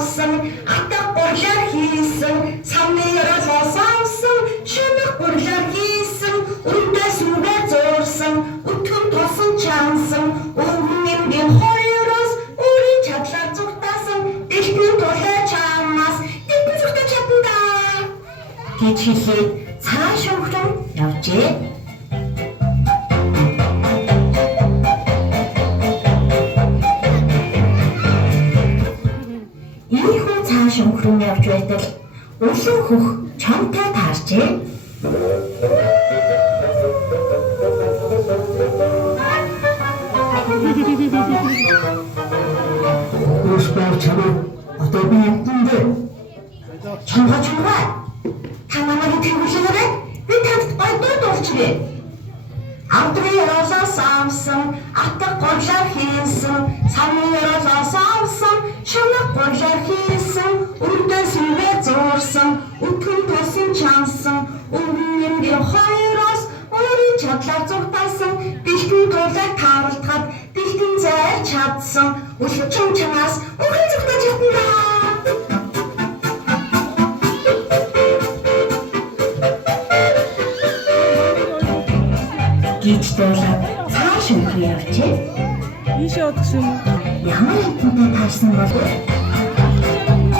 авсан, хатах гурлаар хийсэн, самны яралаас авсан, шинэх гурлаар хийсэн, өндөө сүнгээ зуурсан, өтгөн тосон чансан, өвгөн эмгийн хоёроос өөрийн чадлаар зүгтаасан, дэлхийн тулай чамаас дэлгэн зүгтэж чадна гэж хэлээд цааш өнгөрөн явжээ. Ийхүү цааш өнгөрөн явж байтал улаан хөх чамтай таарчээ. Өөрсдөө чамд одоо би юмдээ. Чамгаа. Та намайг тэргүүлээрэй. Би танд баяр дуулчихъя. Амтрын яралаас авсан, атгах гурлаар хийсэн, самны яралаас авсан, шинэх гурлаар хийсэн, өндөө сүнгээ зуурсан, өтгөн тосон чансан, өвгөн эмгийн хоёроос өөрийн чадлаар зүгтаасан, дэлхийн тулайг тааралдахад дэлхийн зайр чадсан, үлгэн чамаас өвгөн зүгтэж чадна. Гэж дуулаад цааш өнгөрөө явжээ. Ийшээ удах юм уу? Ямар хэмжээтэй таарсан бол